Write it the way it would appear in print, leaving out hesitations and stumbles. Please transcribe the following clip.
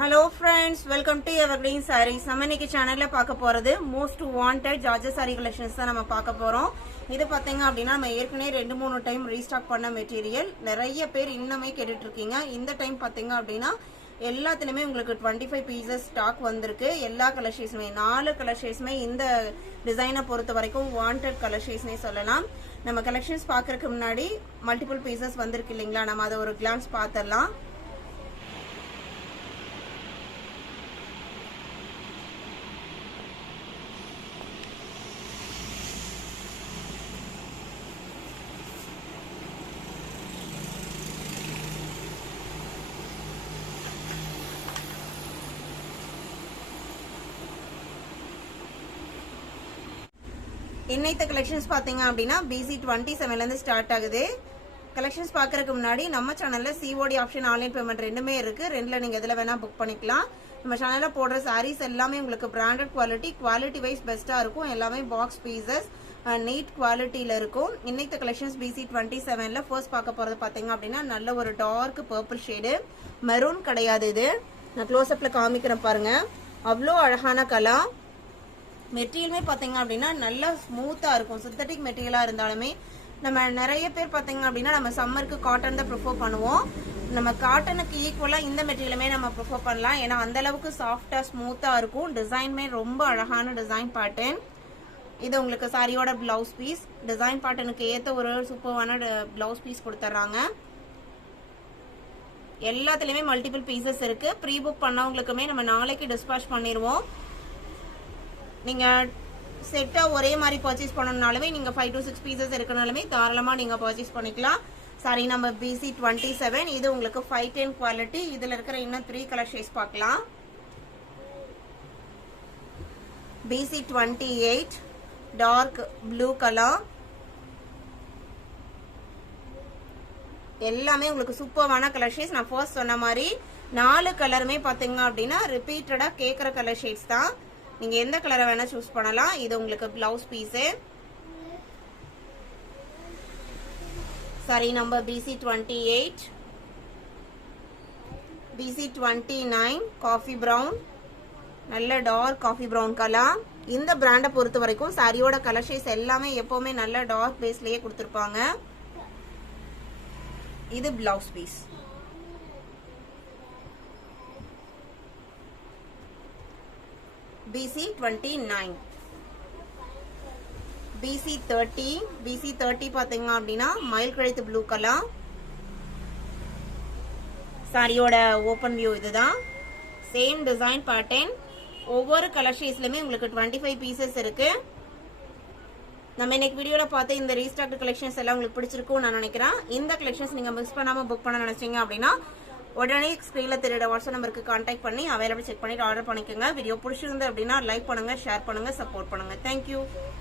Hello friends, welcome to Evergreen Sarees. நம்ம இன்னைக்கு சேனல்ல பார்க்க போறது most wanted Georgette Saree collections தான் நம்ம பார்க்க போறோம். இது பாத்தீங்க அப்படினா நம்ம ஏற்கனவே 2-3 டைம் ரீஸ்டாக் பண்ண மெட்டீரியல். நிறைய பேர் இன்னுமே கேட்டுட்டு இருக்கீங்க. இந்த டைம் பாத்தீங்க அப்படினா எல்லாத்துலயுமே உங்களுக்கு 25 pieces ஸ்டாக் வந்திருக்கு. எல்லா கலர் ஷேட்ஸ்மே 4 கலர் ஷேட்ஸ்மே இந்த டிசைனை பொறுத்த வரைக்கும் wanted கலர் ஷேட்ஸ்னே சொல்லலாம். நம்ம கலெக்ஷன்ஸ் பார்க்கறதுக்கு முன்னாடி மல்டிபிள் பீசஸ் வந்திருக்கு இல்லீங்களா? நம்ம அத ஒரு glance பார்த்தறலாம். இன்னைக்கு கலெக்ஷன்ஸ் பாத்தீங்க அப்படினா BC 27 ல இருந்து ஸ்டார்ட் ஆகுது. கலெக்ஷன்ஸ் பார்க்கறதுக்கு முன்னாடி நம்ம சேனல்ல COD ஆப்ஷன் ஆன்லைன் பேமெண்ட் ரெண்டுமே இருக்கு. ரெண்டுல நீங்க எதுல வேணா புக் பண்ணிக்கலாம். நம்ம சேனல்ல போடுற sarees எல்லாமே உங்களுக்கு பிராண்டட் குவாலிட்டி வைஸ் பெஸ்டா இருக்கும். எல்லாமே பாக்ஸ் பீசஸ் நீட் குவாலிட்டில இருக்கும். இன்னைக்கு கலெக்ஷன்ஸ் BC 27 ல ஃபர்ஸ்ட் பார்க்க போறது பாத்தீங்க அப்படினா நல்ல ஒரு டார்க் பர்பிள் ஷேட். மெரூன் கிடையாது இது. நான் க்ளோஸ் அப்ல காமிக்கிறேன் பாருங்க. அவ்ளோ அழகான கலர். மெட்டீரியலுமே பாத்தீங்க அப்படின்னா நல்ல ஸ்மூத்தா இருக்கும். சிந்தட்டிக் மெட்டீரியலா இருந்தாலுமே நம்ம நிறைய பேர் பாத்தீங்க அப்படின்னா நம்ம சம்மருக்கு காட்டன் தான் ப்ரிஃபர் பண்ணுவோம். நம்ம காட்டனுக்கு ஈக்குவலா இந்த மெட்டீரியலுமே நம்ம ப்ரிஃபர் பண்ணலாம். ஏன்னா அந்த அளவுக்கு சாஃப்டா ஸ்மூத்தா இருக்கும். டிசைன்மே ரொம்ப அழகான டிசைன் பேட்டர்ன். இது உங்களுக்கு சாரியோட பிளவுஸ் பீஸ். டிசைன் பேட்டர்னுக்கு ஏத்த ஒரு சூப்பரான பிளவுஸ் பீஸ் கொடுத்துறாங்க. எல்லாத்துலயுமே மல்டிபிள் பீசஸ் இருக்கு. ப்ரீ புக் பண்ணவங்களுக்குமே நம்ம நாளைக்கு டிஸ்பாச் பண்ணிடுவோம். நீங்க செட்டா ஒரே மாதிரி பர்ச்சேஸ் பண்ணனும்னாலுமே நீங்க 5 to 6 பீசஸ் இருக்கனாலுமே தாராளமா நீங்க பர்ச்சேஸ் பண்ணிக்கலாம். Sorry number BC 27. இது உங்களுக்கு 510 குவாலிட்டி. இதுல இருக்கிற இன்னும் 3 கலர் ஷேட்ஸ் பார்க்கலாம். BC 28 dark blue colour. எல்லாமே உங்களுக்கு சூப்பரான கலர் ஷேட்ஸ். நான் ஃபர்ஸ்ட் சொன்ன மாதிரி 4 கலருமே பாத்தீங்க அப்படின்னா ரிப்பீட்டடா கேக்குற கலர் ஷேட்ஸ் தான். நீங்க எந்த கலரை வேணா சூஸ் பண்ணலாம். இது உங்களுக்கு blouse piece. Sari number BC 28. BC 29 coffee brown. நல்ல டார்க் காஃபி பிரவுன் கலர். இந்த பிராண்டை பொறுத்த வரைக்கும் சாரியோட கலர் ஷேட்ஸ் எல்லாமே எப்பவுமே நல்ல டார்க் பேஸ்லயே கொடுத்திருப்பாங்க. இது blouse piece. BC 29. BC 30. BC 30 பாத்தீங்க அப்படின்னா மயில் கழுத்து ப்ளூ கலர். சாரியோட ஓபன் வியூ இதுதான். Same design pattern. ஒவ்வொரு கலர் ஷேட்ஸ்லயுமே உங்களுக்கு 25 பீசஸ் இருக்கு. நம்ம இன்னைக்கு வீடியோல பார்த்து இந்த ரீஸ்டாக் கலெக்ஷன்ஸ் எல்லாம் உங்களுக்கு பிடிச்சிருக்கும் நான் நினைக்கிறேன். இந்த கலெக்ஷன்ஸ் நீங்க மிஸ் பண்ணாம புக் பண்ண நினைச்சீங்க அப்படின்னா உடனே ஸ்கிரீன்ல தெரியுற வாட்ஸ்அப் நம்பருக்கு கான்டாக்ட் பண்ணி அவைலபிள் செக் பண்ணிட்டு ஆர்டர் பண்ணிக்கோங்க. வீடியோ பிடிச்சிருந்து அப்படின்னா லைக் பண்ணுங்க, ஷேர் பண்ணுங்க, சப்போர்ட் பண்ணுங்க. தேங்க்யூ.